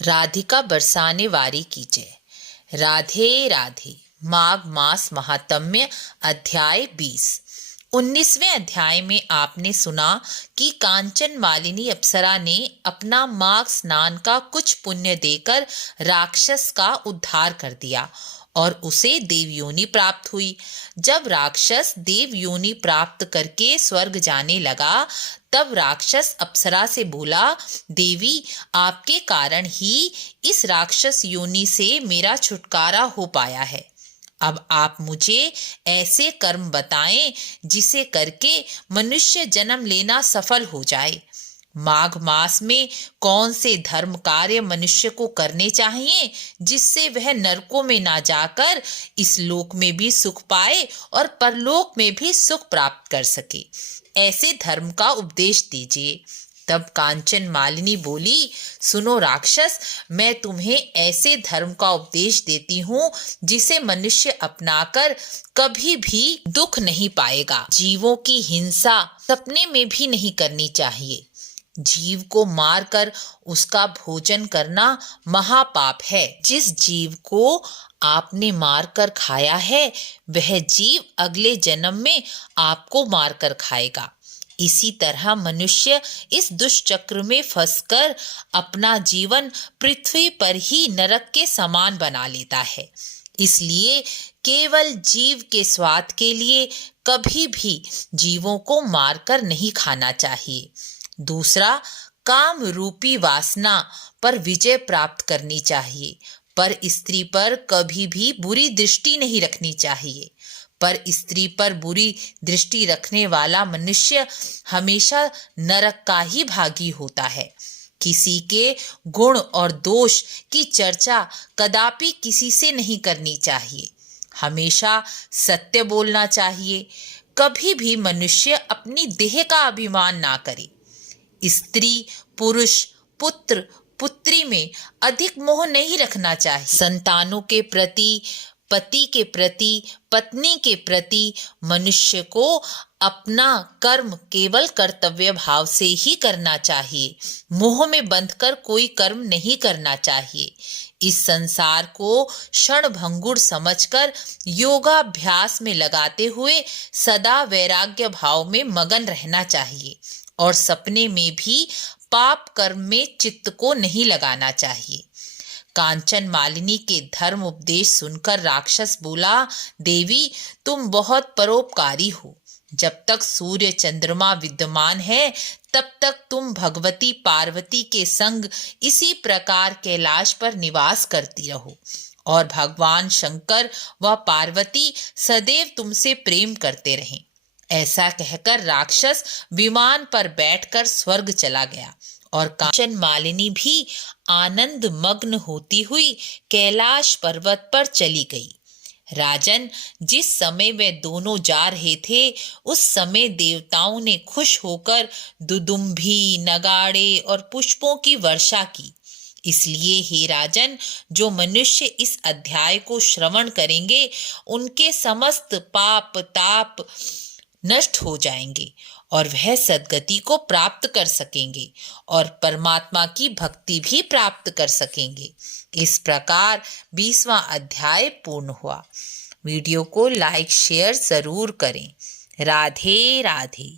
राधिका बरसाने वारी की जय। राधे राधे। माघ मास महात्म्य अध्याय 20। 19वें अध्याय में आपने सुना कि कांचन मालिनी अप्सरा ने अपना माघ स्नान का कुछ पुण्य देकर राक्षस का उद्धार कर दिया और उसे देवयोनि प्राप्त हुई। जब राक्षस देवयोनि प्राप्त करके स्वर्ग जाने लगा तब राक्षस अप्सरा से बोला, देवी, आपके कारण ही इस राक्षस योनि से मेरा छुटकारा हो पाया है। अब आप मुझे ऐसे कर्म बताएं जिसे करके मनुष्य जन्म लेना सफल हो जाए। माघ मास में कौन से धर्म कार्य मनुष्य को करने चाहिए जिससे वह नरकों में ना जाकर इस लोक में भी सुख पाए और परलोक में भी सुख प्राप्त कर सके, ऐसे धर्म का उपदेश दीजिए। तब कांचन मालिनी बोली, सुनो राक्षस, मैं तुम्हें ऐसे धर्म का उपदेश देती हूँ जिसे मनुष्य अपनाकर कभी भी दुख नहीं पाएगा। जीवों की हिंसा सपने में भी नहीं करनी चाहिए। जीव को मारकर उसका भोजन करना महापाप है। जिस जीव को आपने मारकर खाया है वह जीव अगले जन्म में आपको मारकर खाएगा। इसी तरह मनुष्य इस दुष्चक्र में फंसकर अपना जीवन पृथ्वी पर ही नरक के समान बना लेता है। इसलिए केवल जीव के स्वाद के लिए कभी भी जीवों को मारकर नहीं खाना चाहिए। दूसरा, काम रूपी वासना पर विजय प्राप्त करनी चाहिए, पर स्त्री पर कभी भी बुरी दृष्टि नहीं रखनी चाहिए। पर स्त्री पर बुरी दृष्टि रखने वाला मनुष्य हमेशा नरक का ही भागी होता है। किसी के गुण और दोष की चर्चा कदापि किसी से नहीं करनी चाहिए। हमेशा सत्य बोलना चाहिए। कभी भी मनुष्य अपनी देह का अभिमान ना करे। स्त्री, पुरुष, पुत्र, पुत्री में अधिक मोह नहीं रखना चाहिए। संतानों के प्रति, पति के प्रति, पत्नी के प्रति मनुष्य को अपना कर्म केवल कर्तव्य भाव से ही करना चाहिए। मोह में बंधकर कोई कर्म नहीं करना चाहिए। इस संसार को क्षणभंगुर समझकर योगाभ्यास में लगाते हुए सदा वैराग्य भाव में मगन रहना चाहिए और सपने में भी पाप कर्म में चित्त को नहीं लगाना चाहिए। कांचन मालिनी के धर्म उपदेश सुनकर राक्षस बोला, देवी, तुम बहुत परोपकारी हो। जब तक सूर्य चंद्रमा विद्यमान है तब तक तुम भगवती पार्वती के संग इसी प्रकार कैलाश पर निवास करती रहो और भगवान शंकर व पार्वती सदैव तुमसे प्रेम करते रहें। ऐसा कहकर राक्षस विमान पर बैठकर स्वर्ग चला गया और कांचन मालिनी भी आनंद मग्न होती हुई कैलाश पर्वत पर चली गई। राजन, जिस समय वे दोनों जा रहे थे उस समय देवताओं ने खुश होकर दुदुम्भी, नगाड़े और पुष्पों की वर्षा की। इसलिए हे राजन, जो मनुष्य इस अध्याय को श्रवण करेंगे उनके समस्त पाप ताप नष्ट हो जाएंगे और वह सद्गति को प्राप्त कर सकेंगे और परमात्मा की भक्ति भी प्राप्त कर सकेंगे। इस प्रकार 20वां अध्याय पूर्ण हुआ। वीडियो को लाइक शेयर जरूर करें। राधे राधे।